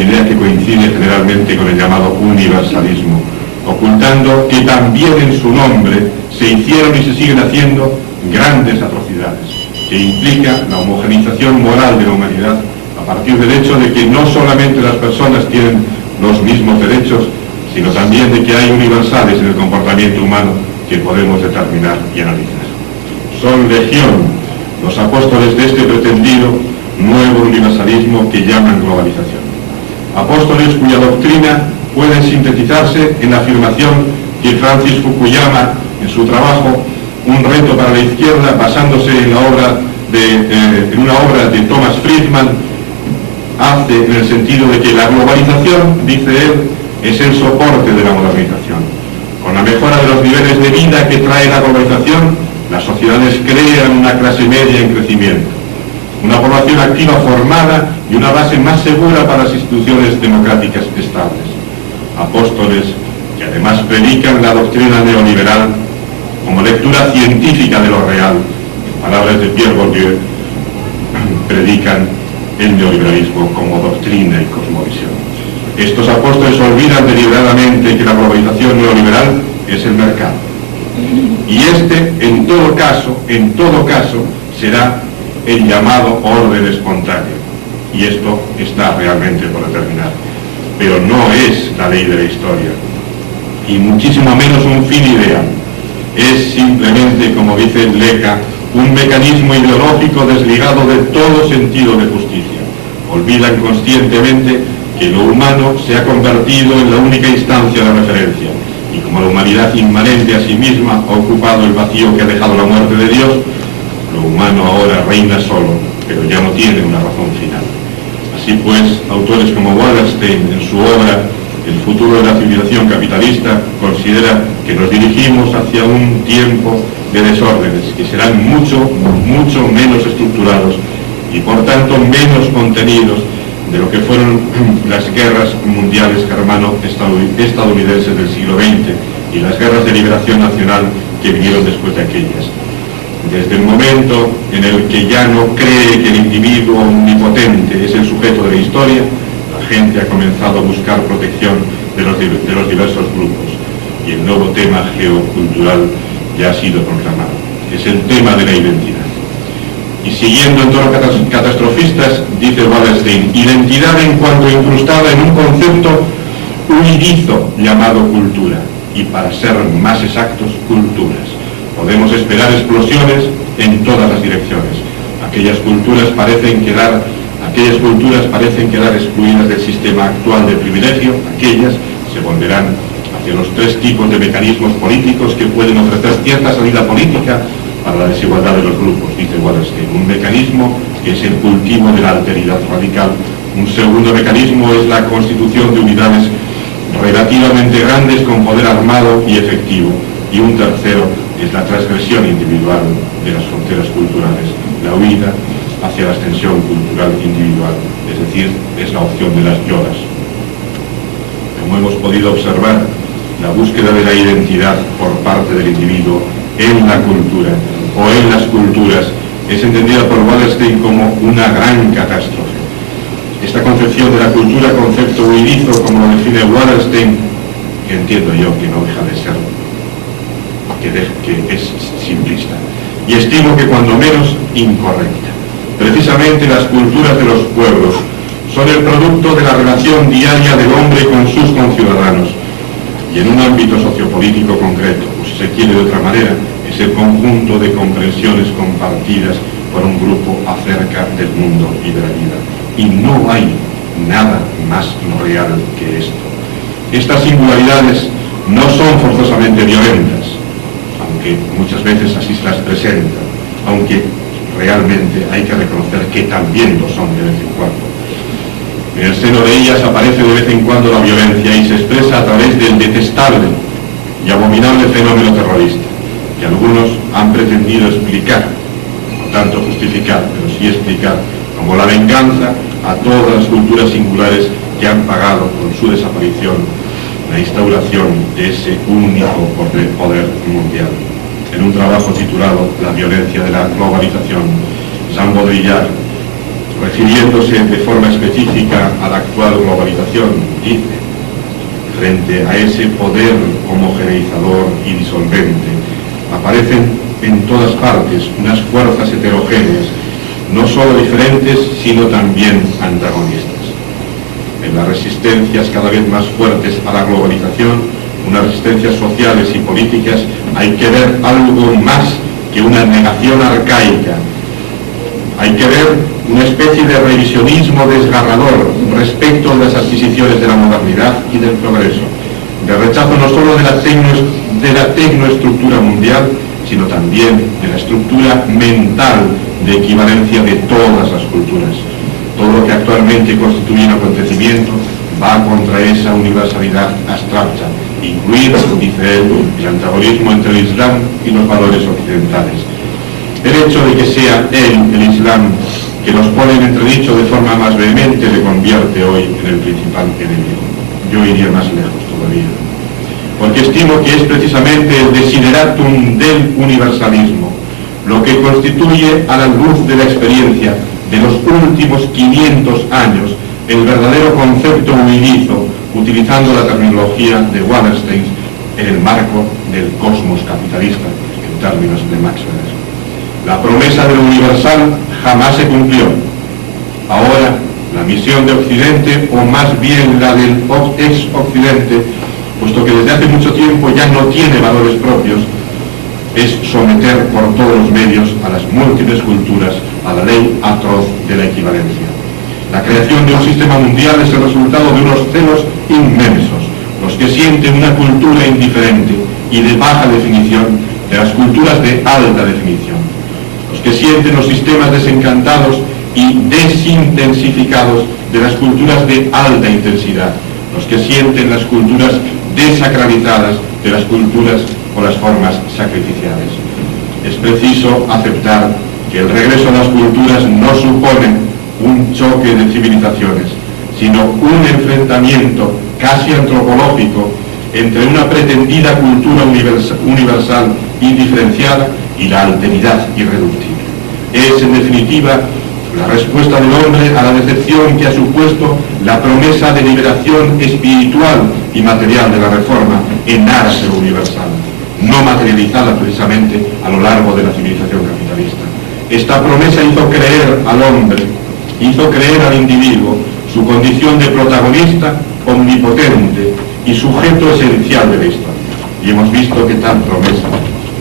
idea que coincide generalmente con el llamado universalismo, ocultando que también en su nombre se hicieron y se siguen haciendo grandes atrocidades, que implica la homogeneización moral de la humanidad a partir del hecho de que no solamente las personas tienen los mismos derechos, sino también de que hay universales en el comportamiento humano que podemos determinar y analizar. Son legión los apóstoles de este pretendido nuevo universalismo que llaman globalización. Apóstoles cuya doctrina puede sintetizarse en la afirmación que Francis Fukuyama, en su trabajo Un reto para la izquierda, basándose en una obra de Thomas Friedman, hace en el sentido de que la globalización, dice él, es el soporte de la modernización. Con la mejora de los niveles de vida que trae la globalización, las sociedades crean una clase media en crecimiento, una población activa formada y una base más segura para las instituciones democráticas estables. Apóstoles que además predican la doctrina neoliberal como lectura científica de lo real, en palabras de Pierre Bourdieu, predican el neoliberalismo como doctrina y cosmovisión. Estos apóstoles olvidan deliberadamente que la globalización neoliberal es el mercado. Y este, en todo caso, será el llamado orden espontáneo. Y esto está realmente por determinar. Pero no es la ley de la historia, y muchísimo menos un fin ideal. Es simplemente, como dice Leca, un mecanismo ideológico desligado de todo sentido de justicia. Olvidan conscientemente que lo humano se ha convertido en la única instancia de referencia, y como la humanidad inmanente a sí misma ha ocupado el vacío que ha dejado la muerte de Dios, lo humano ahora reina solo, pero ya no tiene una razón final. Así pues, autores como Wallerstein, en su obra El futuro de la civilización capitalista, considera que nos dirigimos hacia un tiempo de desórdenes, que serán mucho menos estructurados y por tanto menos contenidos de lo que fueron las guerras mundiales germano-estadounidenses del siglo XX y las guerras de liberación nacional que vinieron después de aquellas. Desde el momento en el que ya no cree que el individuo omnipotente es el sujeto de la historia, la gente ha comenzado a buscar protección de los diversos grupos, y el nuevo tema geocultural ya ha sido proclamado. Es el tema de la identidad. Y siguiendo en tonos catastrofistas, dice Wallerstein, identidad en cuanto incrustada en un concepto huidizo llamado cultura, y para ser más exactos, culturas. Podemos esperar explosiones en todas las direcciones. Aquellas culturas parecen quedar excluidas del sistema actual de privilegio, aquellas se volverán hacia los tres tipos de mecanismos políticos que pueden ofrecer cierta salida política para la desigualdad de los grupos, dice Wallerstein. Un mecanismo que es el cultivo de la alteridad radical. Un segundo mecanismo es la constitución de unidades relativamente grandes con poder armado y efectivo. Y un tercero es la transgresión individual de las fronteras culturales, la huida hacia la extensión cultural individual, es decir, es la opción de las yolas. Como hemos podido observar, la búsqueda de la identidad por parte del individuo en la cultura o en las culturas es entendida por Wallerstein como una gran catástrofe. Esta concepción de la cultura, concepto huidizo, como lo define Wallerstein, que entiendo yo que no deja de ser, que es simplista, y estimo que cuando menos incorrecta. Precisamente las culturas de los pueblos son el producto de la relación diaria del hombre con sus conciudadanos, y en un ámbito sociopolítico concreto, o si se quiere de otra manera, es el conjunto de comprensiones compartidas por un grupo acerca del mundo y de la vida. Y no hay nada más real que esto. Estas singularidades no son forzosamente violentas, aunque muchas veces así se las presentan, aunque realmente hay que reconocer que también lo son de vez en cuando. En el seno de ellas aparece de vez en cuando la violencia y se expresa a través del detestable y abominable fenómeno terrorista, que algunos han pretendido explicar, no tanto justificar, pero sí explicar, como la venganza a todas las culturas singulares que han pagado con su desaparición la instauración de ese único poder mundial. En un trabajo titulado La violencia de la globalización, Jean Baudrillard, refiriéndose de forma específica a la actual globalización, globalización, dice, frente a ese poder homogeneizador y disolvente, aparecen en todas partes unas fuerzas heterogéneas, no solo diferentes, sino también antagonistas. En las resistencias cada vez más fuertes a la globalización, unas resistencias sociales y políticas, hay que ver algo más que una negación arcaica. Hay que ver una especie de revisionismo desgarrador respecto de las adquisiciones de la modernidad y del progreso, de rechazo no solo de la tecnoestructura mundial, sino también de la estructura mental de equivalencia de todas las culturas. Todo lo que actualmente constituye un acontecimiento va contra esa universalidad abstracta, incluido, dice él, el antagonismo entre el Islam y los valores occidentales. El hecho de que sea él, el Islam, que nos pone en entredicho de forma más vehemente, le convierte hoy en el principal enemigo. Yo iría más lejos todavía, porque estimo que es precisamente el desideratum del universalismo lo que constituye, a la luz de la experiencia de los últimos 500 años, el verdadero concepto huidizo, utilizando la terminología de Wallerstein en el marco del cosmos capitalista, en términos de Maxwell. La promesa de lo universal jamás se cumplió. Ahora, la misión de Occidente, o más bien la del ex-Occidente, puesto que desde hace mucho tiempo ya no tiene valores propios, es someter por todos los medios a las múltiples culturas a la ley atroz de la equivalencia. La creación de un sistema mundial es el resultado de unos celos inmensos, los que sienten una cultura indiferente y de baja definición de las culturas de alta definición, los que sienten los sistemas desencantados y desintensificados de las culturas de alta intensidad, los que sienten las culturas desacralizadas de las culturas o las formas sacrificiales. Es preciso aceptar que el regreso a las culturas no supone un choque de civilizaciones, sino un enfrentamiento casi antropológico entre una pretendida cultura universal indiferenciada y la alteridad irreductible. Es, en definitiva, la respuesta del hombre a la decepción que ha supuesto la promesa de liberación espiritual y material de la Reforma en aras de lo universal, no materializada precisamente a lo largo de la civilización capitalista. Esta promesa hizo creer al hombre, hizo creer al individuo su condición de protagonista, omnipotente y sujeto esencial de la historia. Y hemos visto que tal promesa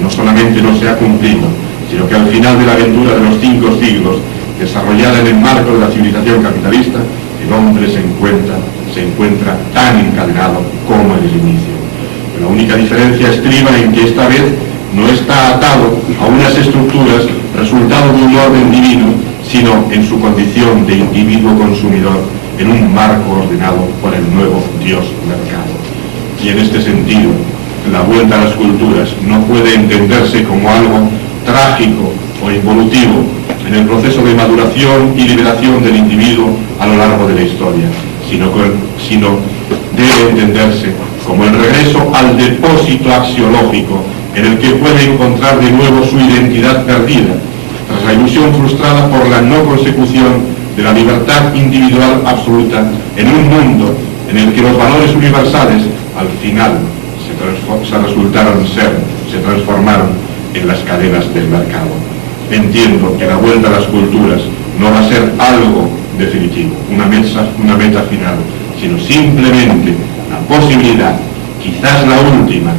no solamente no se ha cumplido, sino que al final de la aventura de los 5 siglos, desarrollada en el marco de la civilización capitalista, el hombre se encuentra tan encadenado como en el inicio. La única diferencia estriba en que esta vez no está atado a unas estructuras resultado de un orden divino, sino en su condición de individuo consumidor en un marco ordenado por el nuevo Dios mercado. Y en este sentido, la vuelta a las culturas no puede entenderse como algo trágico o involutivo en el proceso de maduración y liberación del individuo a lo largo de la historia, sino debe entenderse como el regreso al depósito axiológico en el que puede encontrar de nuevo su identidad perdida, tras la ilusión frustrada por la no consecución de la libertad individual absoluta en un mundo en el que los valores universales al final se transformaron en las cadenas del mercado. Entiendo que la vuelta a las culturas no va a ser algo definitivo, una meta final, sino simplemente la posibilidad, quizás la última,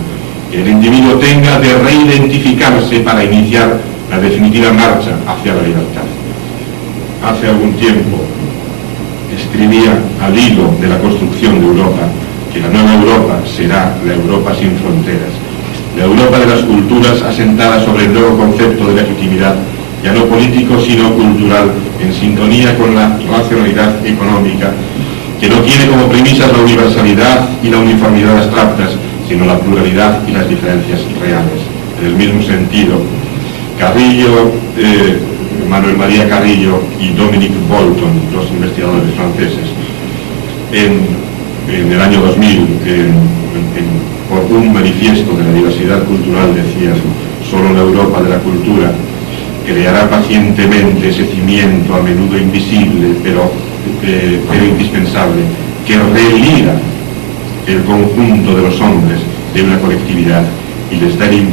que el individuo tenga de reidentificarse para iniciar la definitiva marcha hacia la libertad. Hace algún tiempo escribía al hilo de la construcción de Europa que la nueva Europa será la Europa sin fronteras, la Europa de las culturas asentada sobre el nuevo concepto de legitimidad, ya no político sino cultural, en sintonía con la racionalidad económica, que no tiene como premisas la universalidad y la uniformidad abstractas, sino la pluralidad y las diferencias reales. En el mismo sentido, Carrillo, Manuel María Carrillo y Dominique Bolton, dos investigadores franceses, en el año 2000, por un manifiesto de la diversidad cultural, decían: solo la Europa de la cultura creará pacientemente ese cimiento a menudo invisible, pero indispensable, que religa el conjunto de los hombres de una colectividad y les da el